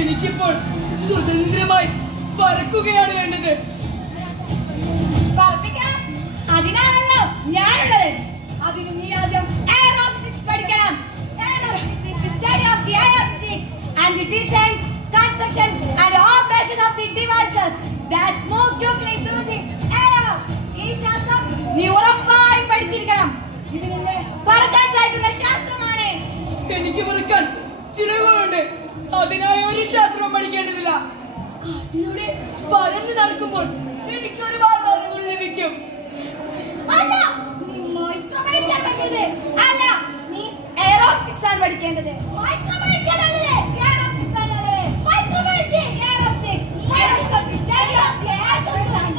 എനിക്കിപ്പോൾ സ്വതന്ത്രമായി പറക്കുകയാണ് വേണ്ടത്. അതിനാണല്ലോ ഞാനുള്ളത്. അതിന് നീ ആദ്യം aeronautics പഠിക്കണം. Aeronautics is the study of the air physics and the descent, construction and operation of the devices that move quickly through the air. ഈ ശാസ്ത്രം നീ ഉറപ്പായും പഠിച്ചിരിക്കണം. ഇത് നിന്നെ പറക്കാൻ സഹായിക്കുന്ന ശാസ്ത്രമാണ്. എനിക്ക് പറക്കാൻ ചിറകുകളുണ്ട്. അതിനായി ഒരു ശാസ്ത്രം പഠിക്കേണ്ടതില്ല. കാട്ടിലൂടെ പറന്ന് നടക്കുമ്പോൾ എനിക്ക് ഒരുപാട് അറിവുകൾ ലഭിക്കും. അല്ല, നീ മൈക്രോബയോളജി പഠിക്കരുത്. അല്ല, നീ എയറോനാutics ആണ് പഠിക്കേണ്ടത്. മൈക്രോബയോളജി അല്ലത്, എയറോനാutics ആണ്. Microbiology, എയറോനാutics. Aeronautics is study of the air, descent,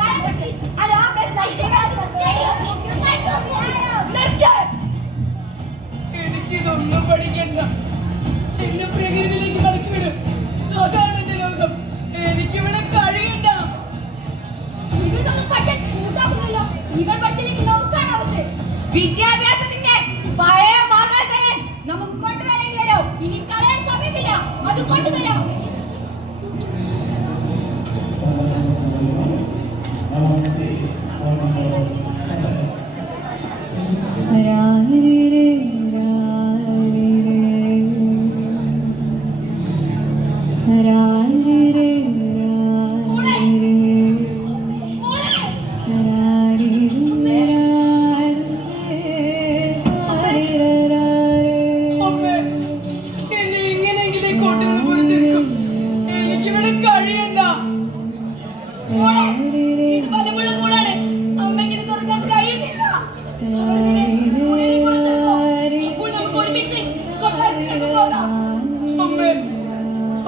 construction and operation of devices. Study of the microscope. എനിക്കിതൊന്നും പഠിക്കണ്ട. എന്നെ പ്രകൃതിയിലേക്ക് മടക്കി വിടും. അതാണ് എന്റെ ലോകം. എനിക്കിവിടെ കഴിയണ്ട. വിദ്യാഭ്യാസത്തിന്റെ പഴയ മാർഗ്ഗം തന്നെ നമുക്ക് കൊണ്ടുവരേണ്ടി വരും. ഇനി കളയാൻ സമയമില്ല, അത് കൊണ്ടുവരാം.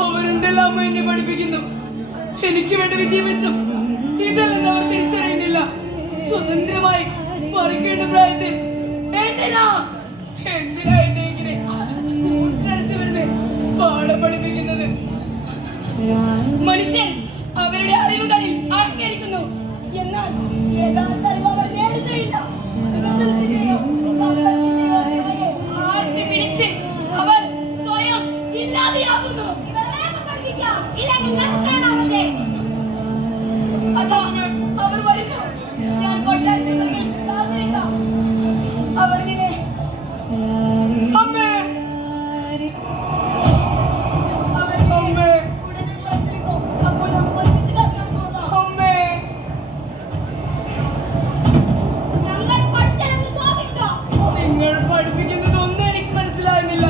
അവരെന്തെല്ലാം എന്നെ പഠിപ്പിക്കുന്നു. എനിക്ക് വേണ്ട വിദ്യാഭ്യാസം ഇതല്ലെന്ന് അവർ തിരിച്ചറിയുന്നില്ല. സ്വതന്ത്രമായി പറിക്കേണ്ട പ്രായത്തിൽ എന്തിനാ എന്നെ ഇങ്ങനെ കൂട്ടിനടിച്ചു വരുന്നത് പാഠം പഠിപ്പിക്കുന്നത്? മനുഷ്യൻ അവരുടെ അറിവുകളിൽ അഹങ്കരിക്കുന്നു. എന്നാൽ യഥാർത്ഥ അറിവ് അവർ നേടുകയില്ല. ആർത്തി പിടിച്ച് അവർ സ്വയം ഇല്ലാതെയാകുന്നു. അതാ അവർ വരുന്നു. ഞാൻ കൊട്ടാരത്തിൽ കാത്തിരിക്കാം. അവർ നിന്നെ അമ്മേ ഉടനെ പുറത്തിരിക്കും. അപ്പോൾ നമുക്ക് ഒരുമിച്ച് കളിക്കാൻ പോകാം. അമ്മേ നിങ്ങൾ പഠിപ്പിക്കുന്നതൊന്നും എനിക്ക് മനസ്സിലാകുന്നില്ല.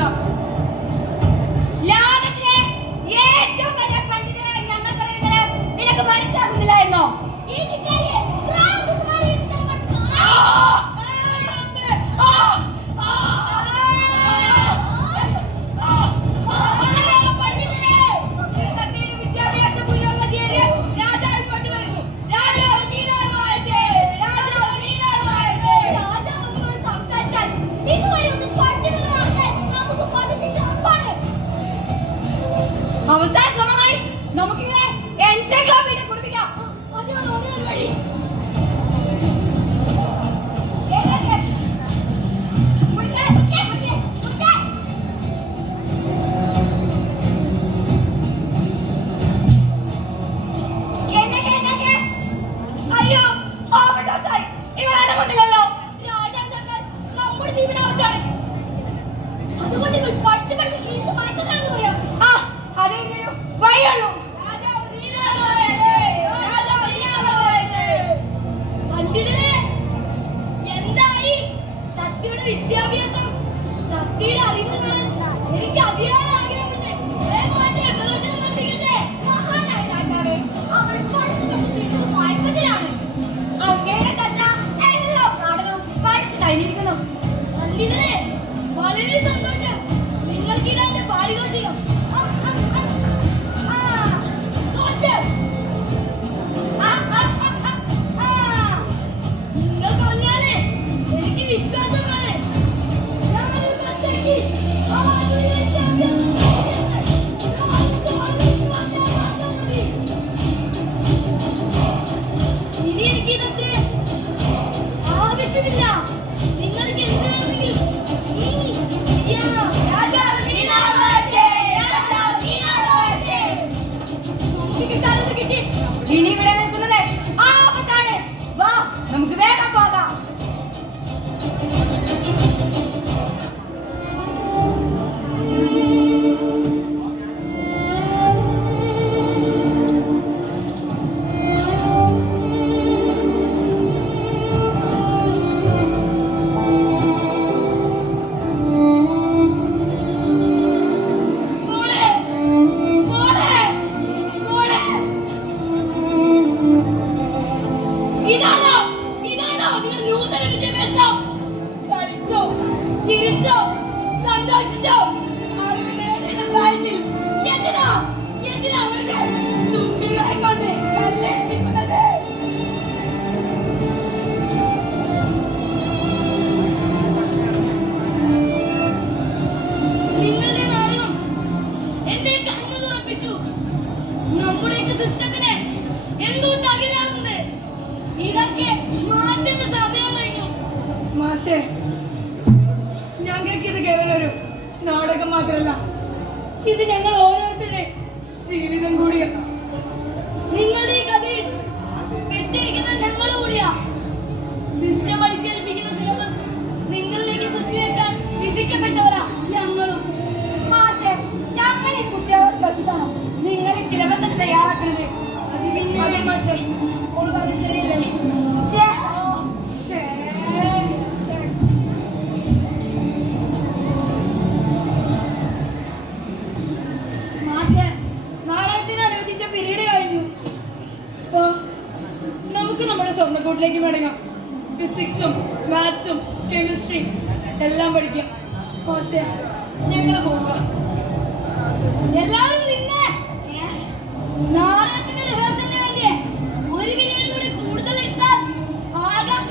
മനസ്സിലാകുന്നില്ല എന്നോ? അവസാന ശ്രമമായി നമുക്കിങ്ങനെ എൻസൈക്ലോപീഡിയ കുടിപ്പിക്കാം. അതാണ് ഒരേ ഒരു വഴി. അയ്യോ, ഓവർഡോസായി. ഇവിടെ അനങ്ങുന്നില്ലല്ലോ. നമ്മുടെ ജീവനാവത്താണ്. അതുകൊണ്ട് ഇവൾ പഠിച്ച് ക്ഷീണിച്ച് മയക്കത്തിലാണെന്ന് പറയാം. ആ, അതേ വഴിയുള്ളൂ. എന്തായി തത്തിയുടെ വിദ്യാഭ്യാസം? തത്തിയുടെ അറിവുകൾ എനിക്ക് അതിയായ ആഗ്രഹമുണ്ട്. പ്രദർശനം നടത്തിക്കട്ടെ. മഹാനായ രാജാവേ, അവൾ പഠിച്ച് ക്ഷീണിച്ച് മയക്കത്തിലാണ്. അങ്ങനെ തത്ത എല്ലാ പാഠവും പഠിച്ചു കഴിഞ്ഞിരിക്കുന്നു. പണ്ഡിതരെ, വളരെ സന്തോഷം. നിങ്ങൾക്ക് ഇതാന്റെ പാരിതോഷികം. നിങ്ങൾ പറഞ്ഞാലേ എനിക്ക് വിശ്വാസമാണ്. ഇനി എനിക്ക് ഇതൊക്കെ ആവശ്യമില്ല. നിങ്ങൾക്ക് എന്ത് വേണമെങ്കിലും രാജാവ് ചിരിച്ചോ സന്തോഷിച്ചോ അറിവ് നേടേണ്ട പ്രായത്തിൽ എന്തിനാ അവരുടെ തുമ്പികളെ കൊണ്ട് കല്ലെടുപ്പിക്കുന്നത്? നിങ്ങളുടെ നാടകം എന്റെ കണ്ണു തുറപ്പിച്ചു. നമ്മുടെയൊക്കെ സിസ്റ്റത്തിന് എന്തോ തകരാറുണ്ട്. ഇതൊക്കെ മാറ്റേണ്ട സമയം കഴിഞ്ഞു. മാഷേ, ഞങ്ങൾക്ക് ഇത് കേവലം ഒരു നാടകം മാത്രമല്ല, ഇത് ഞങ്ങൾ ഓരോരുത്തരുടെ ജീവിതം കൂടിയാണ്. നിങ്ങളുടെ ഈ കഥയിൽ പെട്ടിരിക്കുന്നത് ഞങ്ങൾ കൂടിയാ. സിസ്റ്റം അടിച്ചേൽപ്പിക്കുന്ന സിലബസ് നിങ്ങളിലേക്ക് കുത്തിവെക്കാൻ വിധിക്കപ്പെട്ടവരാ ഞങ്ങളും. മാഷേ, ഞങ്ങൾ ഈ കുട്ടികളെ ശ്രദ്ധിക്കണം. നിങ്ങൾ ഈ സിലബസ് തയ്യാറാക്കുന്നത് അതെ മാഷേ, ഓള് പറഞ്ഞത് ശരിയല്ലേ? മാഷേ, നാടകത്തിന് അനുവദിച്ച പീരീഡ് കഴിഞ്ഞു. അപ്പോ നമുക്ക് നമ്മുടെ സ്വർണ്ണക്കൂട്ടിലേക്ക് മടങ്ങാം. ഫിസിക്സും മാത്സും കെമിസ്ട്രിയും എല്ലാം പഠിക്കാം. മാഷേ, ഞങ്ങൾ പോവുക. എല്ലാവരും നിന്നെ നാടകത്തിന്റെ റിഹേഴ്സലിന് വേണ്ടി ഒരു പീരീഡ് കൂടി കൂടുതൽ എടുത്താൽ ആകാശ